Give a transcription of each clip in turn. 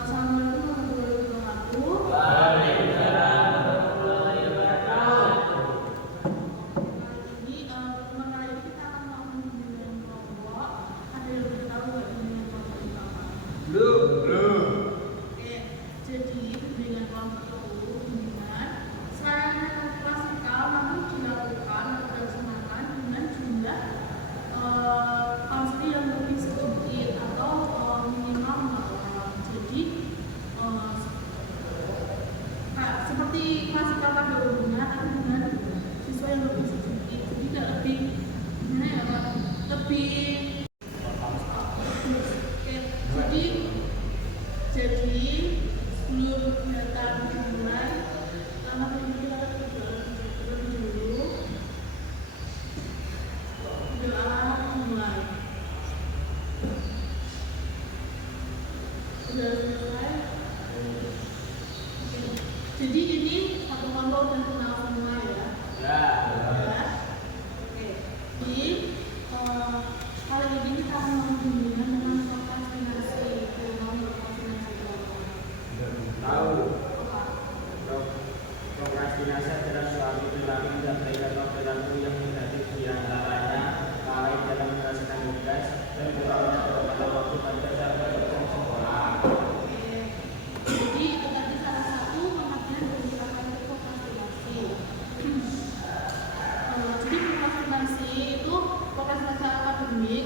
Assalamualaikum warahmatullahi wabarakatuh. Waalaikumsalam warahmatullahi wabarakatuh. Kali ini kita akan melakukan bimbingan kelompok. Ada yang lebih tahu nggak bimbingan kelompok itu apa? Belum. Oke, jadi bimbingan kelompok itu bimbingan sarana klasikal namun dilakukan atau dilaksanakan dengan jumlah pasti yang lebih sedikit atau minimal 4 orang. Jadi seperti klasikal pada umumnya tapi dengan siswa yang lebih sedikit, jadi tidak lebih gimana ya Pak? Lebih oke, jadi sebelum datang dimulai pertama kita dulu doa mulai. Sudah selesai. Oke. Jadi ini satu kelompok udah kenal semua ya. Ya. Oke. Jadi kali ini kita akan membahas tentang prokrastinasi. Prokrastinasi kelompok. Tahu. Prokrastinasi adalah suatu perilaku atau perilaku yang negatif di antaranya lalai dalam menyelesaikan tugas dan kurangnya pada waktu pada saat ujian sekolah. Jadi tadi salah satu pengertian dari kata prokrastinasi. Jadi prokrastinasi itu prokrastinasi akademik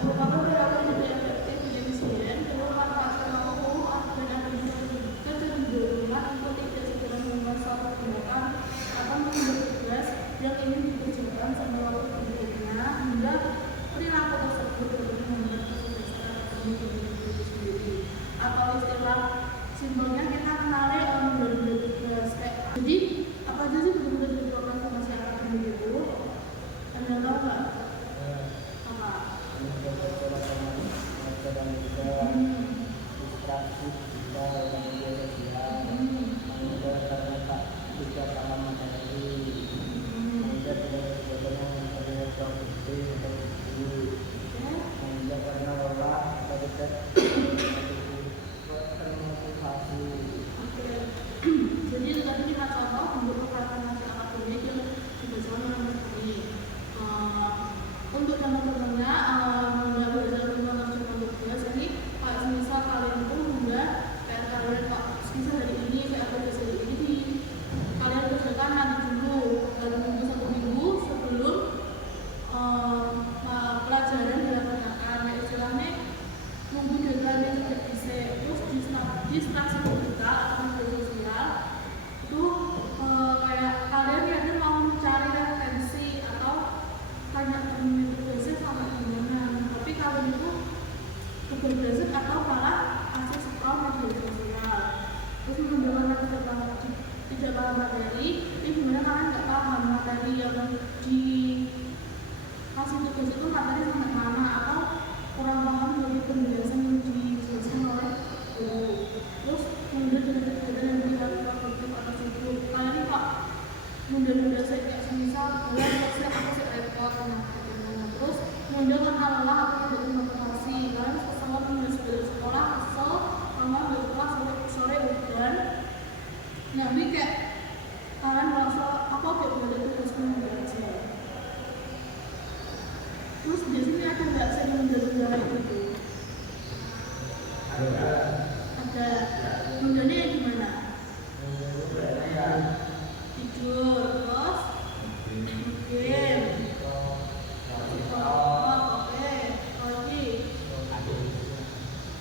merupakan perilaku yang tidak efektif dan efisien dalam memanfaatkan waktu dan kecenderungan untuk tidak segera memulai suatu tindakan atau menunda tugas yang ingin dikerjakan sama waktu berikutnya hingga perilaku tersebut dapat membuat kesuksesan akademik itu sendiri. Atau istilah simpelnya kita kenali menunda tugas. Jadi apa aja sih bentuk dari prokrastinasi akademik itu? Ada yang tahu nggak? Apa? Distraksi kita dalam media sosial, meninggalkan tidak paham materi, meninggal kegiatan yang terlihat produktif atau produktif, meninggal karena lelah atau tidak termotivasi. Jadi tadi kita contoh bentuk prokrastinasi akademik yang dibacakan oleh ini. Untuk teman-temannya menunda belajar rumah atau tugas ini, Pak, misal kalian itu menunda PR kalian Pak, misal dari ini PR tugas dari ini kalian kerjakan nanti dulu dalam satu minggu sebelum pelajaran dilaksanakan. Istilahnya nunggu deadline yang tidak bisa, terus distraksi kita atau media sosial itu kayak kalian yakin mau mencari referensi atau banyak temen tugasnya sama gimana, tapi kalian itu kebablasan atau malah kasih scroll media sosial, terus menunjukkan tidak paham materi, tapi sebenarnya kalian nggak paham materi yang di kasih tugas itu materi sampai mana atau kurang paham dari penjelasan yang dijelaskan oleh guru. Terus mundur dari kegiatan yang dilakukan produktif atau sibuk. Kalian Pak mundur saya kayak semisal bulan aku sih repot terus mundur karena lelah atau tidak motivasi. Kalian kesel mundur dari sekolah, kesel sama dari kelas sore hujan. Nah ini kayak kalian merasa apa kayak boleh tugas mundur aja. Terus biasanya ada nggak sering mundur-mundur gitu? Ada. Mundurnya yang gimana? Tidur, terus game, oke, lagi,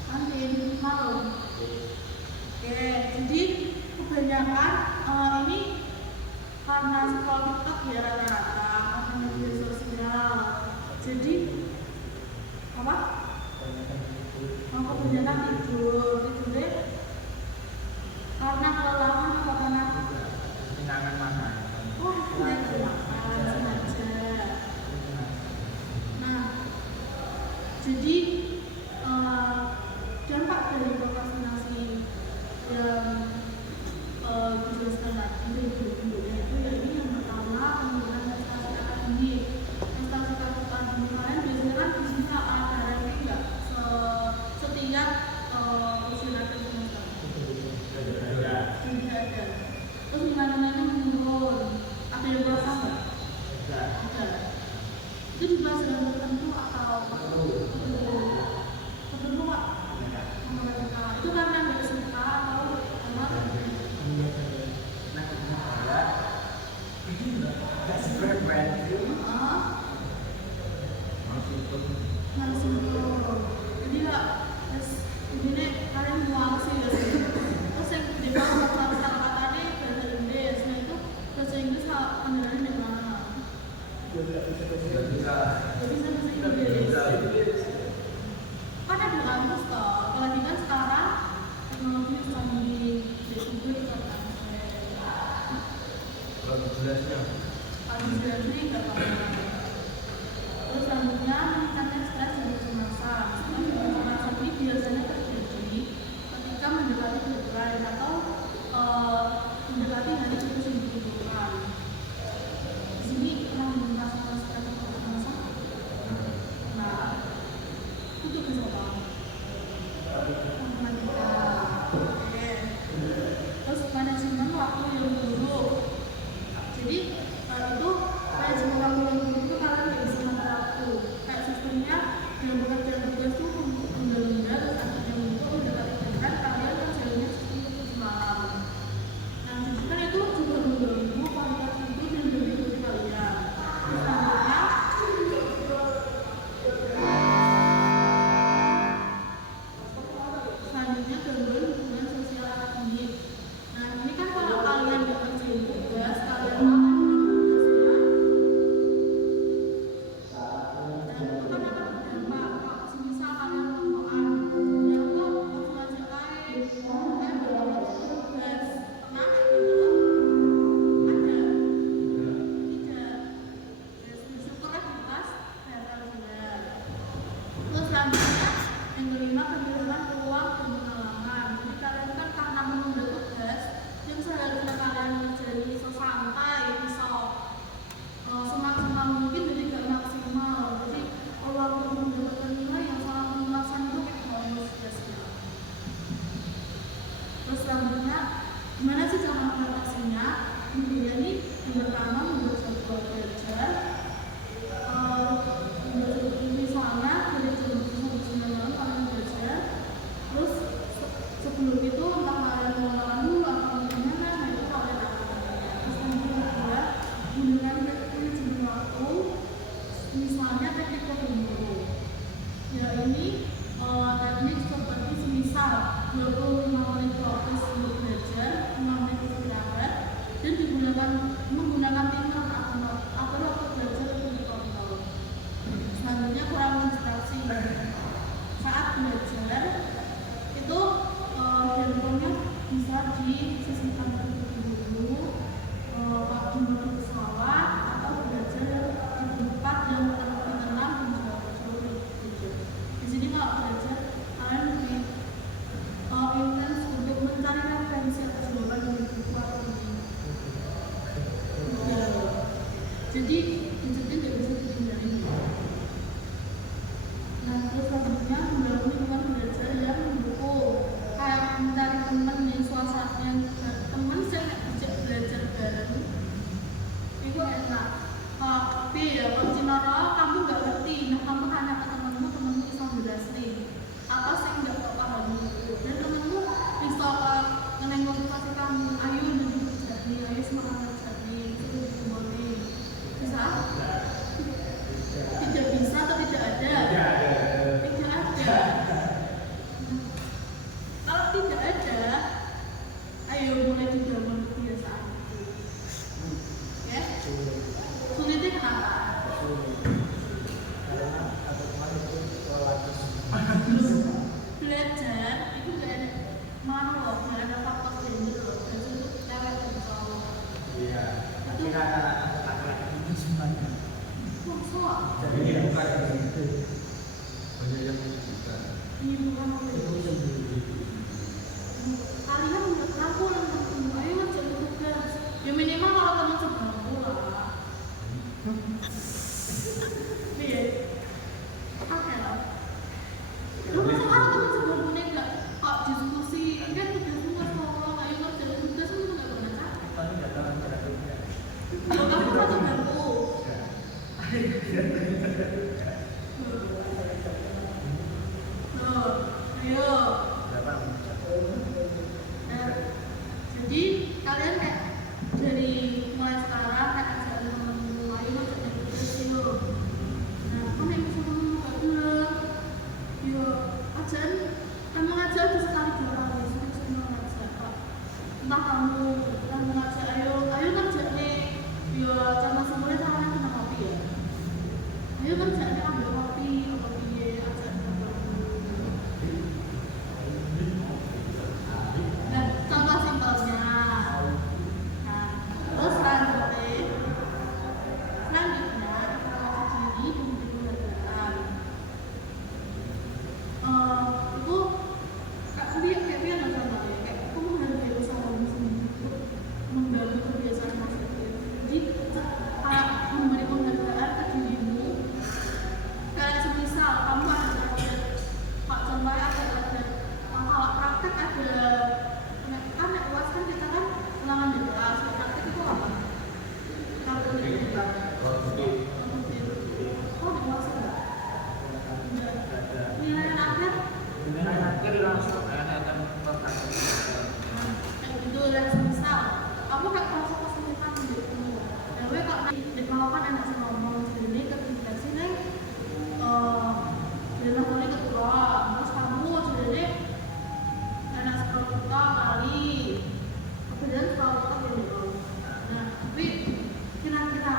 kantin, malam. Oke, jadi kebanyakan ini karena sekolah TikTok ya rata-rata karena media sosial. Jadi apa? Kebanyakan tidurnya karena kelelahan atau karena Kenangan mana? tidak kelelahan sengaja. Nah, jadi dampak dari prokrastinasi yang dijelaskan tadi bentuk-bentuknya itu ya ini yang pertama penggunaan prestasi akademik. Prestasi akademik kalian biasanya kan bisa ada ranking nggak setiap usia pelajaran tertentu atau tertentu Pak? Matematika. Itu karena nggak suka atau karena langsung jadi ya terus ini nih kalian mual sih ya sih. Terus yang di bawah kata-katanya bahasa Inggris, nah itu bahasa Inggris panggilannya di mana? Gak bisa bahasa Inggris. Kan ada kampus toh, apalagi kan sekarang teknologi canggih, itu bisa Kalau jelasnya kalau jelasnya nggak apa-apa. Terus selanjutnya meningkatkan stres dan kecemasan. Stres dan kecemasan ini biasanya terjadi ketika mendekati deadline atau mendekati hari putus yang dibutuhkan. Di sini pernah merasakan stres dan kecemasan? Nah, itu bisa banget. Matematika. Oke. Terus manajemen waktu yang buruk. Jadi itu manajemen waktu yang buruk itu kalian nggak bisa ngatur waktu. Kayak sistemnya yang bekerja tugas tuh menunda-nunda terus akhirnya untuk mendekati deadline kalian kerjanya sistem semalam. Nah, jadi kan itu juga mengganggu kualitas hidup dan diri kalian. Selanjutnya gangguan hubungan Ayo. Berapa? Nah, jadi kalian kayak dari mulai sekarang kayak ajak temen-temen lain ajak dari terus yuk. Nah, kamu yang bisa ngomong gak dulu. Yuk, ajan kamu ngajak bisa sekali dua kali semua ngajak Pak. Entah kamu ngajak ayo ngajak nih. Yuk, sama semuanya sama kena kopi ya. Ayo ngajak nih ambil kopi ya ajak temen. Dan contoh simpelnya. Nah, terus selanjutnya informasi diri dan keberadaan. Itu kayak dia nggak contohnya kayak aku menghargai usahamu sendiri untuk membangun kebiasaan positif. Jadi kayak memberi penghargaan ke dirimu. Kayak semisal kamu ada Pak contohnya ada kalau praktek ada kan nek UAS kan kita kan ulangan di kelas praktek itu apa? Kalau di kita oh di UAS enggak? Nilai akhir Nilai akhir langsung akan praktek. kayak gitu dan semisal kamu kayak kalau kesulitan gitu nah gue kalau kan enak sih ngomong sendiri ketika sini di lakukan ketua terus kamu sendiri enak sekolah kita kali kemudian sekolah kita gitu nah tapi kira-kira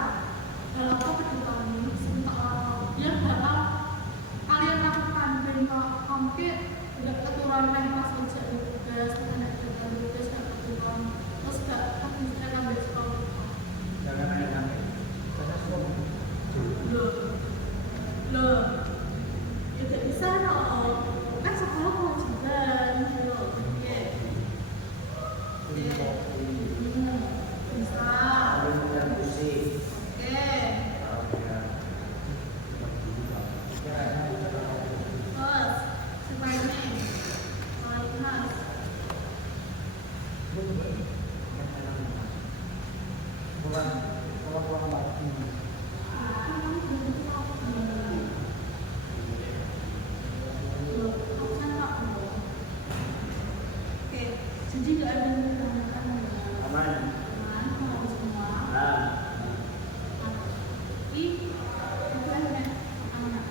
kalau aku kedepan ini sebentar yang bakal kalian lakukan dan kamu tidak keturunan yang pas kerja tugas anak kerja tugas nggak keturunan terus nggak akan besok Jangan aneh-aneh. loh ya tidak bisa dong kan sekolah kewajiban loh ya bisa oke terus supaya nih kualitas oke jadi nggak ada yang menanyakan Aman. kalau semua Nah, tapi itu ada anak-anak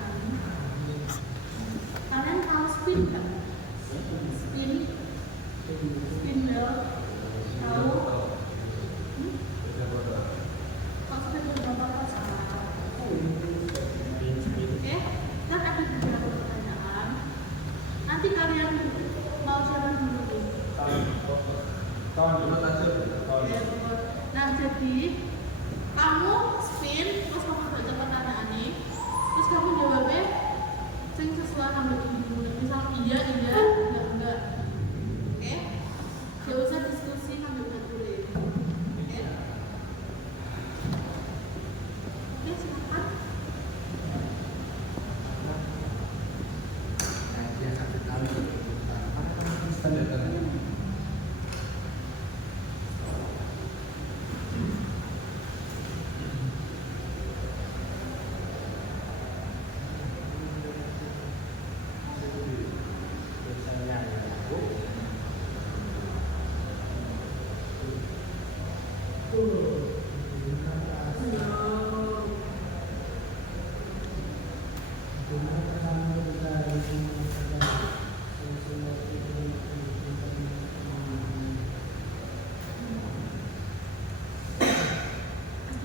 kalian tahu spin kan? Spin belt tahu? Kalau spin beberapa pasangan oke kan ada beberapa pertanyaan nanti kalian mau siapa dulu tahun dulu lanjut. nah jadi kamu spin terus kamu baca pertanyaan ini terus kamu jawabnya sing sesuai sama dirimu misal iya enggak oke gak usah diskusi ngambil baturin oke silakan Biasanya ya, Bu.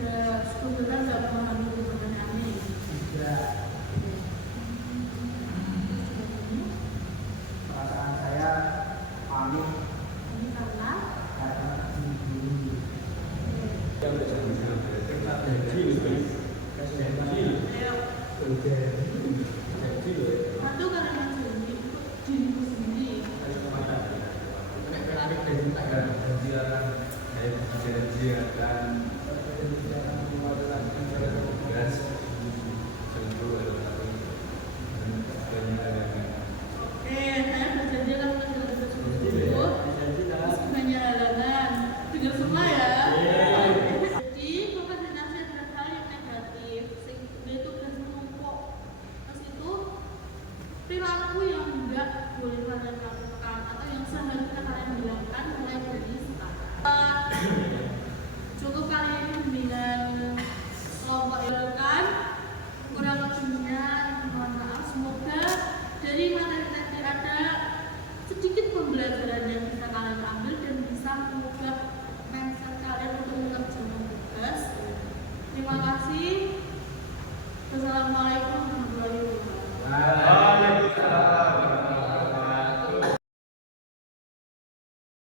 ada sebenarnya nggak memahami pertanyaan ini Perasaan saya panik ini karena karena dulu. ayo satu karena janji diriku sendiri Janjian